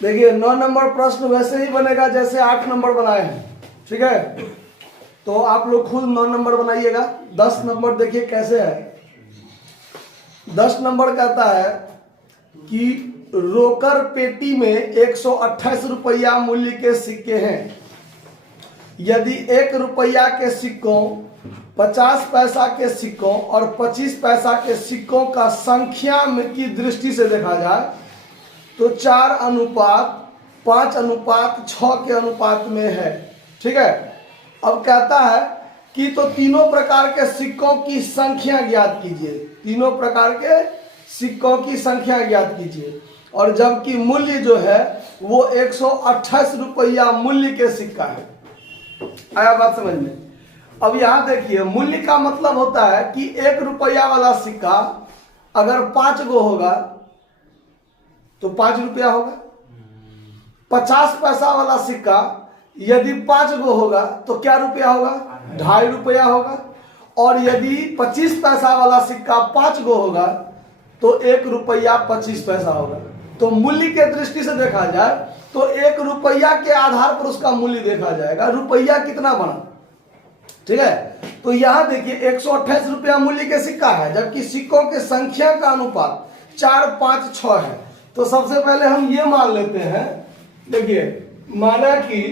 देखिए 9 नंबर प्रश्न वैसे ही बनेगा जैसे 8 नंबर बनाए हैं, ठीक है। तो आप लोग खुद 9 नंबर बनाइएगा। 10 नंबर देखिए कैसे है। 10 नंबर कहता है कि रोकर पेटी में 128 रुपया मूल्य के सिक्के हैं। यदि 1 रुपया के सिक्कों, 50 पैसा के सिक्कों और 25 पैसा के सिक्कों का संख्या की दृष्टि से देखा जाए तो 4:5:6 के अनुपात में है, ठीक है। अब कहता है कि तो तीनों प्रकार के सिक्कों की संख्या ज्ञात कीजिए। तीनों प्रकार के सिक्कों की संख्या ज्ञात कीजिए, और जबकि मूल्य जो है वो 128 रुपया मूल्य के सिक्का है। आया बात समझ में। अब यहां देखिए, मूल्य का मतलब होता है कि 1 रुपया वाला सिक्का अगर 5 गो होगा तो 5 रुपया होगा। 50 पैसा वाला सिक्का यदि 5 गो होगा तो क्या रुपया होगा? 2.5 रुपया होगा। और यदि 25 पैसा वाला सिक्का 5 गो होगा तो 1 रुपया 25 पैसा होगा। तो मूल्य के दृष्टि से देखा जाए तो 1 रुपया के आधार पर उसका मूल्य देखा जाएगा, रुपया कितना बना, ठीक है। तो यहां देखिए 128 रुपया मूल्य के सिक्का है, जबकि सिक्कों के संख्या का अनुपात 4:5:6 है। तो सबसे पहले हम ये मान लेते हैं, देखिए माना कि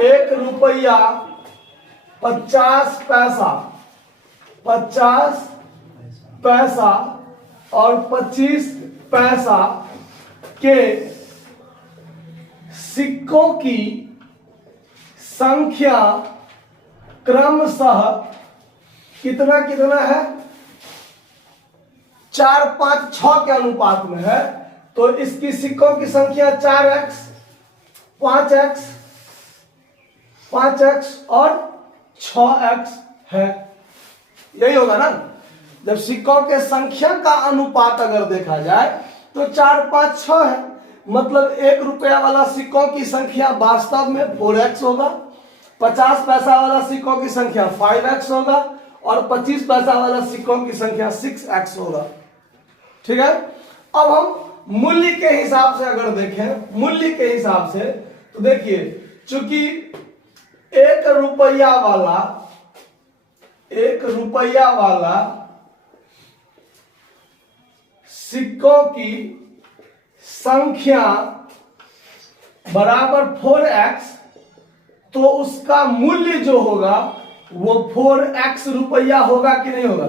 1 रुपया 50 पैसा, 50 पैसा और 25 पैसा के सिक्कों की संख्या क्रमशः कितना कितना है? 4:5:6 के अनुपात में है। तो इसकी सिक्कों की संख्या 4x, 5x, 5x और 6x है। यही होगा ना। जब सिक्कों के संख्या का अनुपात अगर देखा जाए तो 4:5:6 है। मतलब 1 रुपया वाला सिक्कों की संख्या वास्तव में 4x होगा, 50 पैसा वाला सिक्कों की संख्या 5x होगा और 25 पैसा वाला सिक्कों की संख्या 6x होगा, ठीक है। अब हम मूल्य के हिसाब से अगर देखें, मूल्य के हिसाब से तो देखिए, चूंकि 1 रुपया वाला सिक्कों की संख्या बराबर 4x, तो उसका मूल्य जो होगा वो 4x रुपया होगा कि नहीं होगा?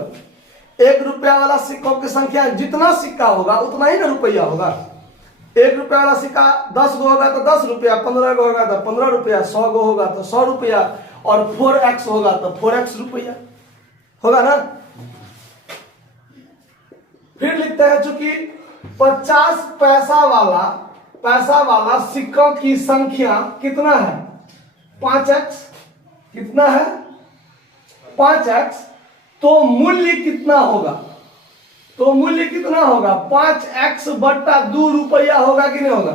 1 रुपया वाला सिक्कों की संख्या जितना सिक्का होगा उतना ही ना रुपया होगा। 1 रुपया वाला सिक्का 10 गो होगा तो 10 रुपया, 15 गो होगा तो 15 रुपया, 100 गो होगा तो 100 रुपया, और 4x होगा तो 4x रुपया होगा ना। फिर लिखते हैं, चूंकि 50 पैसा वाला सिक्कों की संख्या कितना है? 5x। कितना है? 5x। तो मूल्य कितना होगा? तो मूल्य कितना होगा? 5x/2 रुपया होगा कि नहीं होगा?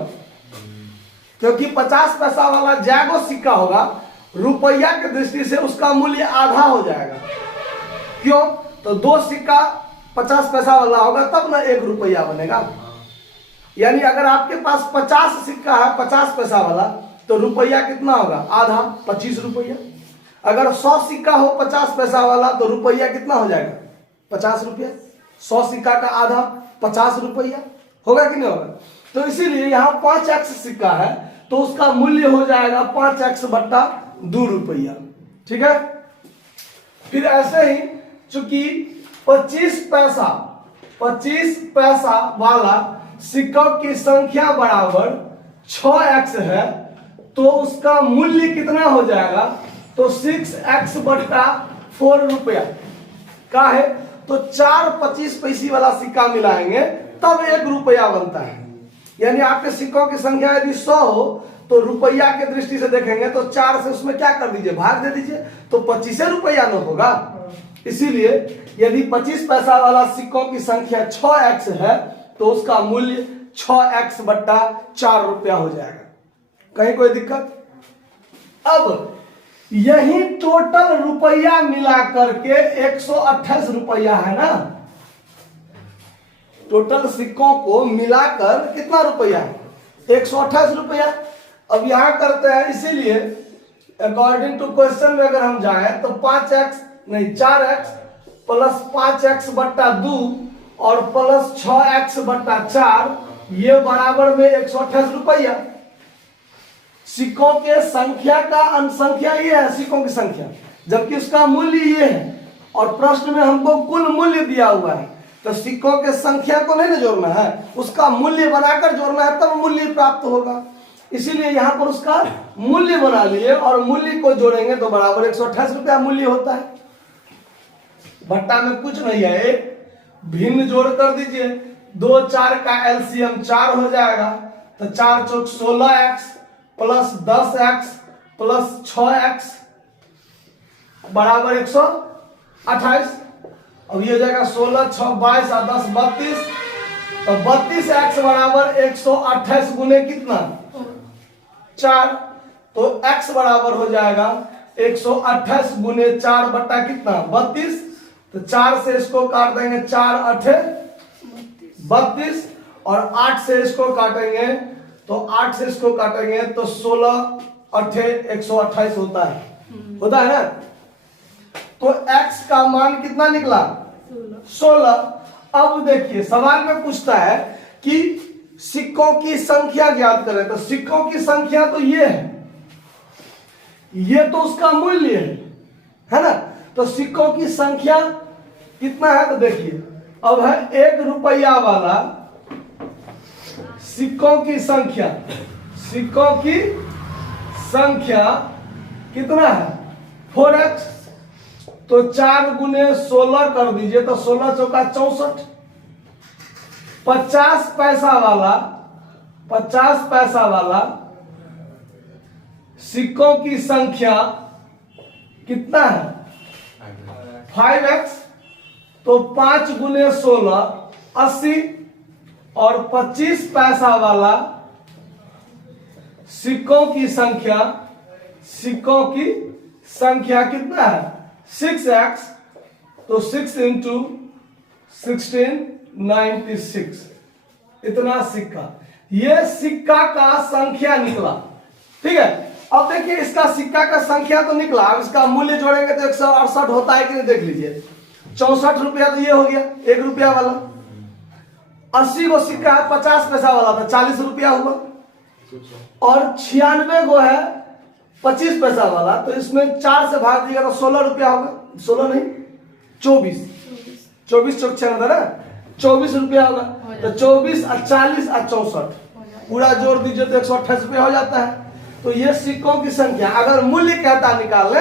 क्योंकि 50 पैसा वाला जागो सिक्का होगा, रुपया की दृष्टि से उसका मूल्य आधा हो जाएगा। क्यों? तो 2 सिक्का 50 पैसा वाला होगा तब ना 1 रुपया बनेगा। यानी अगर आपके पास 50 सिक्का है 50 पैसा वाला तो रुपया कितना होगा? आधा, 25 रुपया। अगर 100 सिक्का हो 50 पैसा वाला तो रुपया कितना हो जाएगा? 50 रुपया। 100 सिक्का का आधा 50 रुपया होगा कि नहीं होगा? तो इसीलिए यहाँ 5x सिक्का है तो उसका मूल्य हो जाएगा 5x/2 रुपया, ठीक है। फिर ऐसे ही चूंकि 25 पैसा वाला सिक्कों की संख्या बराबर 6x है तो उसका मूल्य कितना हो जाएगा? तो 6x/4 रुपया का है। तो 4 25 पैसे वाला सिक्का मिलाएंगे तब 1 रुपया बनता है। यानी आपके सिक्कों की संख्या यदि 100 हो तो रुपया के दृष्टि से देखेंगे तो 4 से उसमें क्या कर दीजिए? भाग दे दीजिए, तो 25 रुपया न होगा। इसीलिए यदि 25 पैसा वाला सिक्कों की संख्या 6x है तो उसका मूल्य 6x/4 रुपया हो जाएगा। कहीं कोई दिक्कत? अब यही टोटल रुपया मिला करके 128 रुपया है ना। टोटल सिक्कों को मिलाकर कितना रुपया है? 128 रुपया। अब यहां करते हैं, इसीलिए अकॉर्डिंग टू क्वेश्चन में अगर हम जाए तो 4x प्लस 5x बट्टा 2 और प्लस 6x बट्टा 4 ये बराबर में 128 रुपया। सिक्कों के संख्या का अनुसंख्या ये है, सिक्कों की संख्या, जबकि उसका मूल्य ये है और प्रश्न में हमको कुल मूल्य दिया हुआ है, तो सिक्कों के संख्या को नहीं ना जोड़ना है, उसका मूल्य बनाकर जोड़ना है, तब मूल्य प्राप्त होगा। इसीलिए यहाँ पर उसका मूल्य बना लिए और मूल्य को जोड़ेंगे तो बराबर 128 रुपया मूल्य होता है। भट्टा में कुछ नहीं है, एक भिन्न जोड़ कर दीजिए, 2 4 का एलसीएम 4 हो जाएगा, तो 4 चौक 16x plus 10x plus 6x बराबर 128। अब ये हो जाएगा 16 6 22 और 10 32, तो 32x बराबर 128 गुने कितना 4, तो x बराबर हो जाएगा 128 गुने 4 बट्टा कितना 32, तो 4 से इसको काट देंगे, 4 8 32 और 8 से इसको काटेंगे तो 8 से इसको काटेंगे तो 16 8 128 होता है ना। तो x का मान कितना निकला 16। अब देखिए सवाल में पूछता है कि सिक्कों की संख्या ज्ञात करें, तो सिक्कों की संख्या तो ये है, ये तो उसका मूल्य है ना। तो सिक्कों की संख्या कितना है, तो देखिए अब है 1 रुपया वाला सिक्कों की संख्या, सिक्कों की संख्या कितना है 4x, तो 4 गुने 16 कर दीजिए, तो 16 चौका 64। 50 पैसा वाला सिक्कों की संख्या कितना है 5x, तो 5 गुने 16 80, और 25 पैसा वाला सिक्कों की संख्या कितना है 6x, तो 6 इंटू 16 96, इतना सिक्का, ये सिक्का का संख्या निकला। ठीक है, अब देखिए इसका सिक्का का संख्या तो निकला, अब इसका मूल्य जोड़ेंगे तो 168 होता है कि नहीं, देख लीजिए 64 रुपया तो ये हो गया 1 रुपया वाला, 80 गो सिक्का है 50 पैसा वाला था 40 रुपया हुआ, और 96 गो है 25 पैसा वाला, तो इसमें 4 से भाग दिएगा तो 16 रुपया होगा, 16 नहीं 24 चौक 96 ना 24 रुपया होगा, तो 24 और 40 और 64 पूरा जोड़ दीजिए तो 128 रुपया हो जाता है। तो ये सिक्कों की संख्या, अगर मूल्य कहता निकालने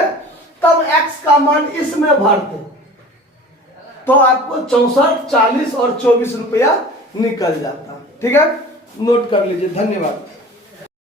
तब x का मान इसमें भरते तो आपको 64 40 और 24 रुपया निकल जाता। ठीक है, नोट कर लीजिए। धन्यवाद।